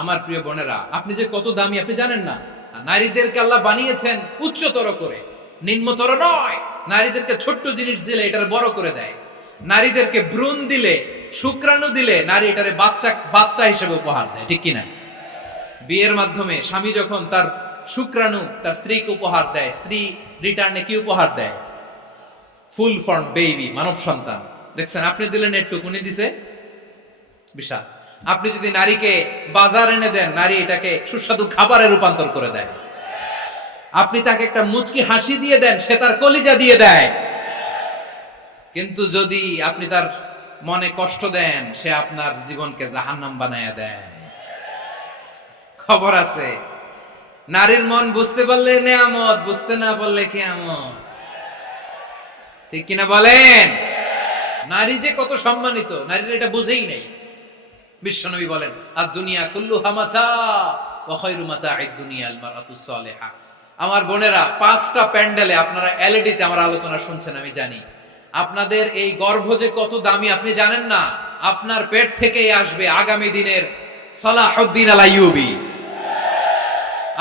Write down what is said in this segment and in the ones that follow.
আমার প্রিয় বোনেরা, আপনি যে কত দামি আপনি জানেন না। নারীদেরকে আল্লাহ বানিয়েছেন উচ্চতর করে, নিম্নতর নয়। নারীদেরকে ছোট্ট জিনিস দিলে এটার বড় করে দেয়। নারীদেরকে ভ্রূণ দিলে, শুক্রাণু দিলে নারী এটারে বাচ্চা বাচ্চা হিসেবে উপহার দেয়, ঠিক কিনা? বিয়ের মাধ্যমে স্বামী যখন তার শুক্রাণু তার স্ত্রীকে উপহার দেয়, স্ত্রী রিটার্নে কি উপহার দেয়? ফুল ফর্ম বেবি, মানব সন্তান। দেখছেন, আপনি দিলেন একটু, উনি দিছে বিশাল। আপনি যদি নারীকে বাজার এনে দেন, নারী এটাকে সুস্বাদু খাবারে রূপান্তর করে দেয়। আপনি তাকে একটা মুচকি হাসি দিয়ে দেন, সে তার কলিজা দিয়ে দেয়। কিন্তু যদি আপনি তার মনে কষ্ট দেন, সে আপনার জীবনকে জাহান্নাম বানায়া দেয়। খবর আছে, নারীর মন বুঝতে পারলে নেয়ামত, বুঝতে না পারলে কিয়ামত। ঠিক কিনা বলেন? নারী যে কত সম্মানিত, নারীর এটা বুঝেই নেই। বিশ্বনবী বলেন, আর দুনিয়া কুল্লুহা মাতা ওয়া খায়রু মাতা'আদ দুনিয়া আল মারআতু সালিহা। আমার বোনেরা, 5টা প্যান্ডেলে আপনারা এলইডিতে আমার আলোচনা শুনছেন, আমি জানি। আপনাদের এই গর্ভ যে কত দামি আপনি জানেন না। আপনার পেট থেকেই আসবে আগামী দিনের সালাহুদ্দিন আল আইয়ুবী।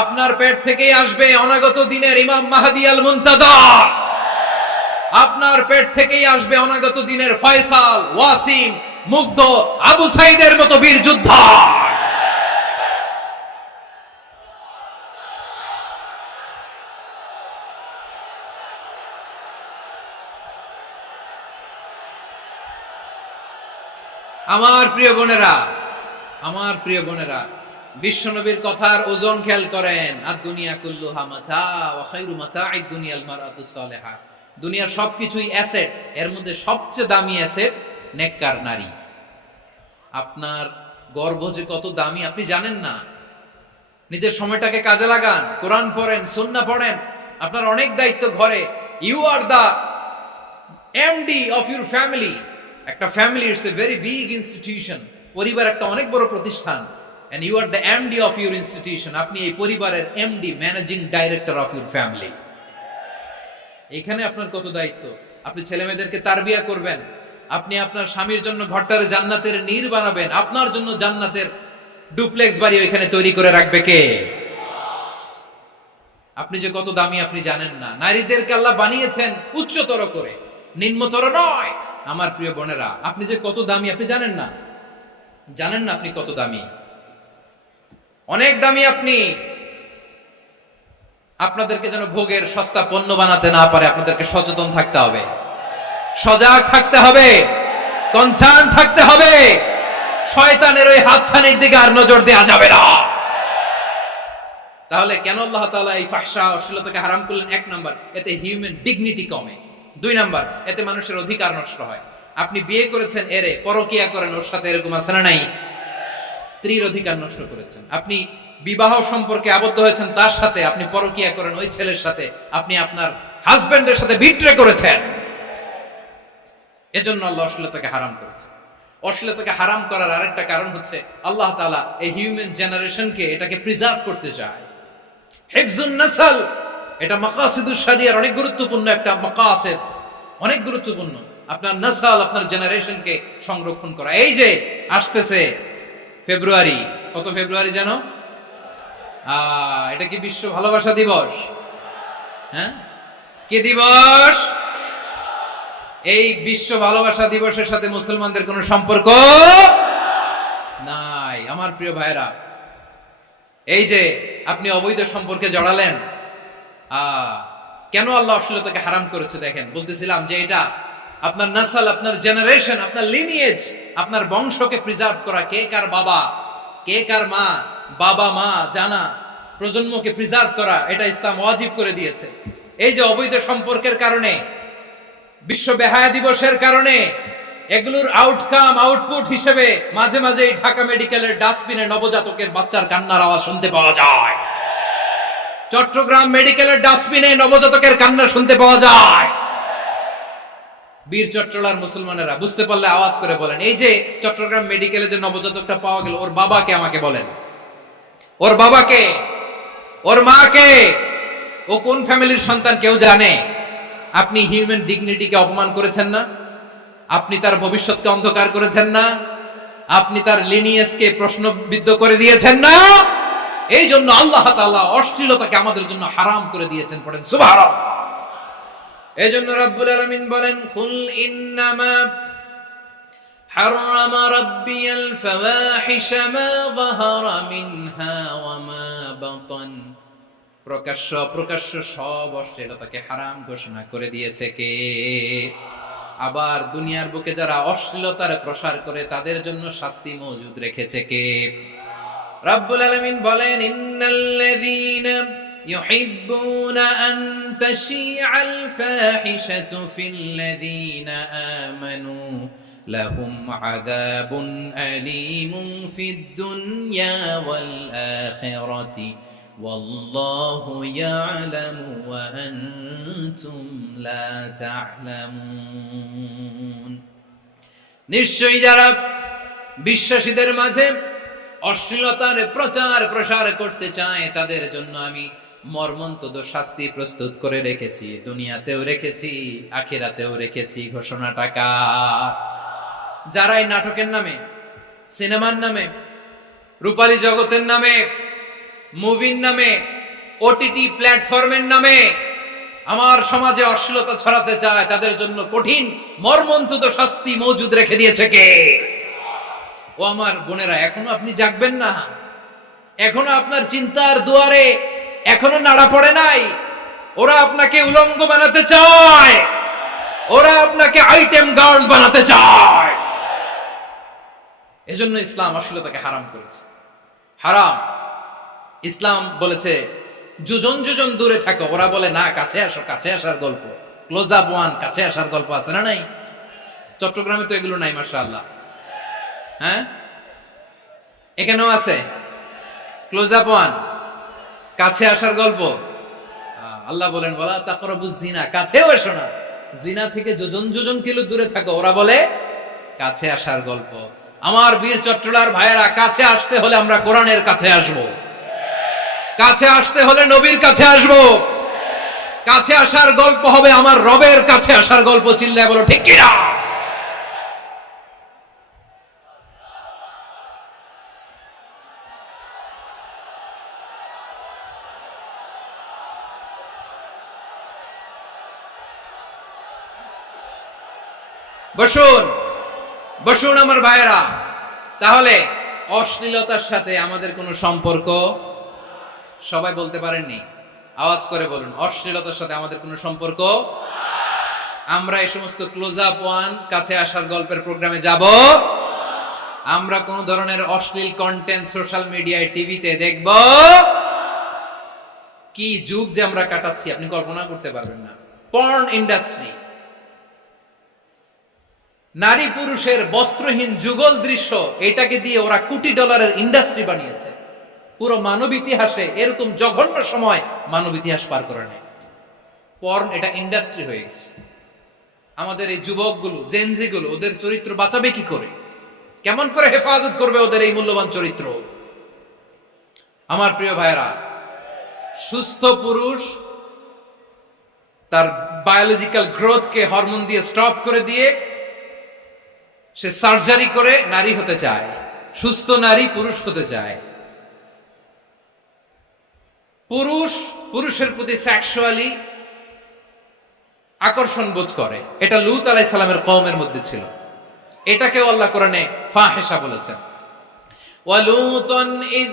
আপনার পেট থেকেই আসবে অনাগত দিনের ইমাম মাহদী আল মুনতাদর। আপনার পেট থেকেই আসবে অনাগত দিনের ফয়সাল, ওয়াসিম, মুগ্ধ, আবু সাইদের মতো বীর যোদ্ধা। আমার প্রিয় বোনেরা, আমার প্রিয় বোনেরা, বিশ্বনবীর কথার ওজন খেয়াল করেন। আর দুনিয়া কুল্লুহা মাতা ওয়া খায়রু মাতা'আদ দুনিয়া আল মারআতু সালিহা। দুনিয়ার সবকিছুই অ্যাসেট, এর মধ্যে সবচেয়ে দামি অ্যাসেট নেককার নারী। আপনার গর্ভ যে কত দামি আপনি জানেন না। নিজের সময়টাকে কাজে লাগান, কোরআন পড়েন, সুন্নাহ পড়েন। আপনার অনেক দায়িত্ব ঘরে। You are the MD of your family. একটা family it's a very big institution. পরিবার একটা অনেক বড় প্রতিষ্ঠান। And you are the MD of your institution. আপনি এই পরিবারের MD, managing director of your family. এখানে আপনার কত দায়িত্ব। আপনি ছেলে মেয়েদেরকে তারবিয়া করবেন। আপনি আপনার স্বামীর জন্য ঘরটারে জান্নাতের নীর বানাবেন। আপনার জন্য জান্নাতের ডুপ্লেক্স বাড়ি ওইখানে তৈরি করে রাখবে কে? আপনি যে কত দামি আপনি জানেন না। নারীদেরকে আল্লাহ বানিয়েছেন উচ্চতর করে, নিম্নতর নয়। আমার প্রিয় বোনেরা, আপনি যে কত দামি আপনি জানেন না। জানেন না আপনি কত দামি, অনেক দামি আপনি। আপনাদেরকে যেন ভোগের সস্তা পণ্য বানাতে না পারে, আপনাদেরকে সচেতন থাকতে হবে, সজাগ থাকতে হবে, কনসার্ন থাকতে হবে। শয়তানের ওই হাতছানির দিকে আর নজর দেওয়া যাবে না। তাহলে কেন আল্লাহ তাআলা এই ফাহশা অশ্লীলতাকে হারাম করলেন? 1 নাম্বার, এতে হিউম্যান ডিগনিটি কমে। 2 নাম্বার, এতে মানুষের অধিকার নষ্ট হয়। আপনি বিয়ে করেছেন, এরে পরকিয়া করেন, ওর সাথে এরকম আছে না নাই? স্ত্রীর অধিকার নষ্ট করেছেন। আপনি বিবাহ সম্পর্কে আবদ্ধ হয়েছেন তার সাথে, আপনি পরকিয়া করেন ওই ছেলের সাথে, আপনি আপনার হাজবেন্ডের সাথে বিট্রে করেছেন। এজন্য আল্লাহ অশ্লীলতাকে হারাম করেছে। অশ্লীলতাকে হারাম করার আরেকটা কারণ হচ্ছে আল্লাহ তাআলা এই হিউম্যান জেনারেশনকে এটাকে প্রিজার্ভ করতে চায়। হিফজুন নাসল, এটা মাকাসিদুশ শরিয়ার অনেক গুরুত্বপূর্ণ একটা মাকাসিদ, অনেক গুরুত্বপূর্ণ। আপনার নাসল, আপনার জেনারেশনকে সংরক্ষণ করা। এই যে আসতেছে ফেব্রুয়ারি, কত ফেব্রুয়ারি জানো? এটা কি বিশ্ব ভালোবাসা দিবস? হ্যাঁ, কি দিবস? এই বিশ্ব ভালোবাসা দিবসের সাথে মুসলমানদের কোনো সম্পর্ক নাই। আমার প্রিয় ভাইরা, এই যে আপনি অবৈধ সম্পর্কে জড়ালেন, কেন আল্লাহ অশ্লীলতাকে হারাম করেছে দেখেন। বলতেছিলাম যে এটা আপনার নাসল, আপনার জেনারেশন, আপনার লিনিয়েজ, আপনার বংশকে প্রিজার্ভ করা। কে কার বাবা, কে কার মা, বাবা মা জানা, প্রজন্মকে প্রিজার্ভ করা, এটা ইসলাম ওয়াজিব করে দিয়েছে। এই যে অবৈধ সম্পর্কের কারণে, বিশ্ব বেহায়া দিবসের কারণে, এগুলোর আউটকাম, আউটপুট হিসেবে মাঝে মাঝে ঢাকা মেডিকেলের ডাস্টবিনে নবজাতকের বাচ্চার কান্নার আওয়াজ শুনতে পাওয়া যায়। চট্টগ্রাম মেডিকেলের ডাস্টবিনে নবজাতকের কান্না শুনতে পাওয়া যায়। বীর চট্টলার মুসলমানেরা বুঝতে পারলে আওয়াজ করে বলেন, এই যে চট্টগ্রাম মেডিকেলে যে নবজাতকটা পাওয়া গেল, ওর বাবাকে আমাকে বলেন। ওর বাবাকে, ওর মাকে, ও কোন ফ্যামিলির সন্তান কেউ জানে? আপনি হিউম্যান ডিগনিটিকে অপমান করেছেন না? আপনি তার ভবিষ্যৎকে অন্ধকার করেছেন না? আপনি তার লিনিয়েজকে প্রশ্নবিদ্ধ করে দিয়েছেন না। এই জন্য আল্লাহ তাআলা অশ্লীলতাকে আমাদের জন্য হারাম করে দিয়েছেন। পড়েন সুবহানাল্লাহ। এই জন্য রাব্বুল আলামিন বলেন, কুল ইন্নামা হারামা রাব্বিয়াল ফাওয়াহিশা মা যাহারা মিনহা ওয়া মা বাতান। প্রকাশ্য অপ্রকাশ্য সব অশ্লীলতাকে হারাম ঘোষণা করে দিয়েছে কে? আবার দুনিয়ার বুকে যারা অশ্লীলতার প্রসার করে তাদের জন্য শাস্তি মজুদ রেখেছে কে? রাব্বুল আলামিন বলেন, ইন্নাল্লাযীনা ইউহিব্বুনা আন তাশিআল ফাহিশাতু ফিল্লাযীনা আমানু লাহুম আযাবুন আলীমুন ফিদ দুনিয়া ওয়াল আখিরাতি ওয়াল্লাহু ইয়ালামু ওয়া আনতুম লা তা'লামুন। নিশ্চয়ই যারা বিশ্বাসীদের মাঝে অশ্লীলতার প্রচার প্রসার করতে চায় তাদের জন্য আমি মর্মন্তুদ শাস্তি প্রস্তুত করে রেখেছি, দুনিয়াতেও রেখেছি, আখিরাতেও রেখেছি। ঘোষণাটা কার? যারা এই নাটকের নামে, সিনেমার নামে, রূপালী জগতের নামে, মুভির নামে, ওটিটি প্ল্যাটফর্মের নামে আমার সমাজে অশ্লীলতা ছড়াতে চায় তাদের জন্য কঠিন মর্মন্তুদ শাস্তি মজুদ রেখে দিয়েছে কে? ও আমার বোনেরা, এখনো আপনি জাগবেন না? এখনো আপনার চিন্তার দুয়ারে এখনো নাড়া পড়ে নাই? ওরা আপনাকে উলঙ্গ বানাতে চায়, ওরা আপনাকে আইটেম গার্ল বানাতে চায়। এজন্য ইসলাম অশ্লীলতাকে হারাম করেছে। হারাম। ইসলাম বলেছে যোজন যোজন দূরে থাকো। ওরা বলে না, কাছে আসো, কাছে আসার গল্প, ক্লোজ আপ ওয়ান, কাছে আসার গল্প আছে না নাই? চট্টগ্রামে তো এগুলো নাই মাশাআল্লাহ। হ্যাঁ, এখানেও আছে ক্লোজ আপ ওয়ান, কাছে আসার গল্প। আল্লাহ বলেন, ওয়ালা তাকরাবুজ জিনা, কাছেও এসো না, জিনা থেকে যোজন যোজন কিলো দূরে থাকো। ওরা বলে কাছে আসার গল্প। আমার বীর চট্টলার ভাইয়েরা, কাছে আসতে হলে আমরা কোরআনের কাছে আসব, কাছে আসতে হলে নবীর কাছে আসব, কাছে আসার গল্প হবে আমার রবের কাছে আসার গল্প। চিল্লায় বলো ঠিক কিনা? বসুন বসুন আমার ভাইয়েরা। তাহলে অশ্লীলতার সাথে আমাদের কোনো সম্পর্ক? সবাই বলতে পারেননি, আওয়াজ করে বলুন, অশ্লীলতার সাথে আমাদের কোনো সম্পর্ক? আমরা এই সমস্ত ক্লোজ আপ ওয়ান, কাছে আসার গল্পের প্রোগ্রামে যাব? আমরা কোন ধরনের অশ্লীল কন্টেন্ট সোশ্যাল মিডিয়ায়, টিভিতে দেখব? কি যুগ যে আমরা কাটাচ্ছি আপনি কল্পনা করতে পারবেন না। পর্ন ইন্ডাস্ট্রি, নারী পুরুষের বস্ত্রহীন যুগল দৃশ্য, এটাকে দিয়ে ওরা কোটি ডলারের ইন্ডাস্ট্রি বানিয়েছে। পুরো মানব ইতিহাসে এরকম জঘন্য সময় মানব ইতিহাস পার করে নেয়। পর্ন এটা ইন্ডাস্ট্রি হয়ে গেছে। আমাদের এই যুবকগুলো, জেনজি গুলো, ওদের চরিত্র বাঁচাবে কি করে? কেমন করে হেফাজত করবে ওদের এই মূল্যবান চরিত্র? আমার প্রিয় ভাইরা, সুস্থ পুরুষ তার বায়োলজিক্যাল গ্রোথকে হরমোন দিয়ে স্টপ করে দিয়ে সে সার্জারি করে নারী হতে চায়। সুস্থ নারী পুরুষ হতে চায়। পুরুষ পুরুষের প্রতি সেক্সুয়ালি আকর্ষণ বোধ করে। এটা লূত আলাইহিস সালামের কওমের মধ্যে ছিল। এটাকেও আল্লাহ কোরআনে ফাহিশা বলেছেন। ওয়ালুতান ইয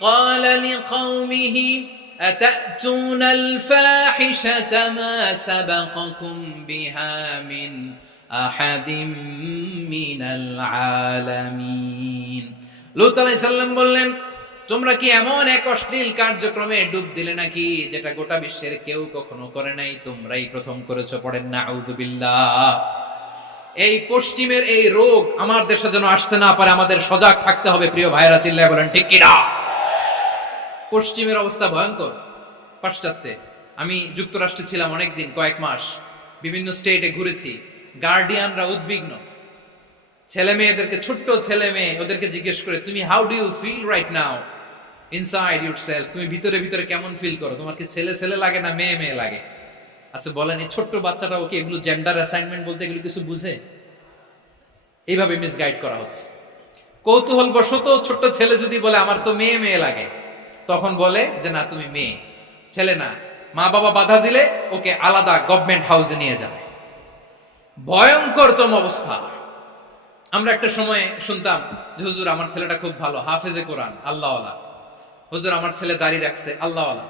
ক্বালা লিকাওমিহি আতাতুনাল ফাহিশাতা মা সাবাকাকুম বিহা মিন আহাদিম মিনাল আলামিন। লূত আলাইহিস সালাম বললেন, তোমরা কি এমন এক অশ্লীল কার্যক্রমে ডুব দিলে নাকি যেটা গোটা বিশ্বের কেউ কখনো করে নাই? তোমরাই প্রথম করেছো। পড়েন নাউযুবিল্লাহ। এই পশ্চিমের এই রোগ আমার দেশে যেন আসতে না পারে, আমাদের সজাগ থাকতে হবে। প্রিয় ভাইরা, চিল্লায় বলেন ঠিক কিনা? পশ্চিমের অবস্থা ভয়ঙ্কর। পাশ্চাত্যে, আমি যুক্তরাষ্ট্রে ছিলাম অনেকদিন, কয়েক মাস, বিভিন্ন স্টেটে ঘুরেছি। গার্ডিয়ানরা উদ্বিগ্ন। ছেলে মেয়েদেরকে, ছোট্ট ছেলে মেয়ে, ওদেরকে জিজ্ঞেস করে, তুমি how do you feel right now inside yourself? তুমি ভিতরে ভিতরে কেমন ফিল করো? তোমার কি ছেলে ছেলে লাগে না মেয়ে মেয়ে লাগে? আচ্ছা বলেন, এই ছোট্ট বাচ্চাটা ওকে এগুলো জেন্ডার অ্যাসাইনমেন্ট বলতে এগুলো কিছু বুঝে? এইভাবে মিসগাইড করা হচ্ছে। কৌতূহল বশত ছোট্ট ছেলে যদি বলে আমার তো মেয়ে মেয়ে লাগে, তখন বলে যে না তুমি মেয়ে, ছেলে না। মা বাবা বাধা দিলে ওকে আলাদা গভর্নমেন্ট হাউসে নিয়ে যাবে। ভয়ঙ্করতম অবস্থা। আমরা একটা সময় শুনতাম যে হুজুর আমার ছেলেটা খুব ভালো, হাফেজে কোরআন, আল্লাহওয়ালা। হুজুর আমার ছেলে দাড়ি রাখছে, আল্লাহওয়ালা।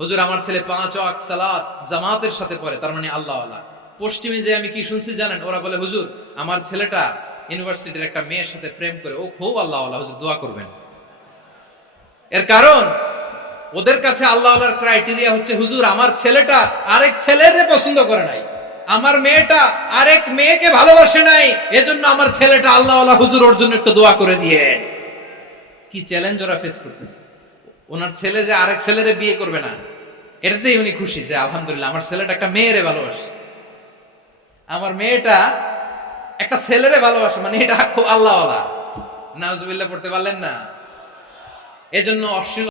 হুজুর আমার ছেলে 5 ওয়াক্ত সালাত জামাতের সাথে পড়ে, তার মানে আল্লাহওয়ালা। পশ্চিমে যে আমি কি শুনছি জানেন? ওরা বলে হুজুর আমার ছেলেটা ইউনিভার্সিটির একটা মেয়ের সাথে প্রেম করে, ও খুব আল্লাহওয়ালা, হুজুর দোয়া করবেন। এর কারণ ওদের কাছে আল্লাহওয়ালার ক্রাইটেরিয়া হচ্ছে হুজুর আমার ছেলেটা আরেক ছেলের পছন্দ করে নাই, আমার মেয়েটা আরেক মেয়েকে ভালোবাসে নাই, এজন্য আমার ছেলেটা আল্লাহওয়ালা, হুজুর ওর জন্য একটু দোয়া করে দিয়ে। কি চ্যালেঞ্জ ওরা ফেস করতেছে। ওনার ছেলে যে আরেক ছেলেরে বিয়ে করবে না, এটাতেই উনি খুশি যে আলহামদুলিল্লাহ আমার ছেলেটা একটা মেয়েরে ভালোবাসে, আমার মেয়েটা একটা ছেলেরে ভালোবাসে, মানে এটা খুব আল্লাহওয়ালা। নাউজুবিল্লাহ পড়তে পারলেন না? এজন্য অশ্লীল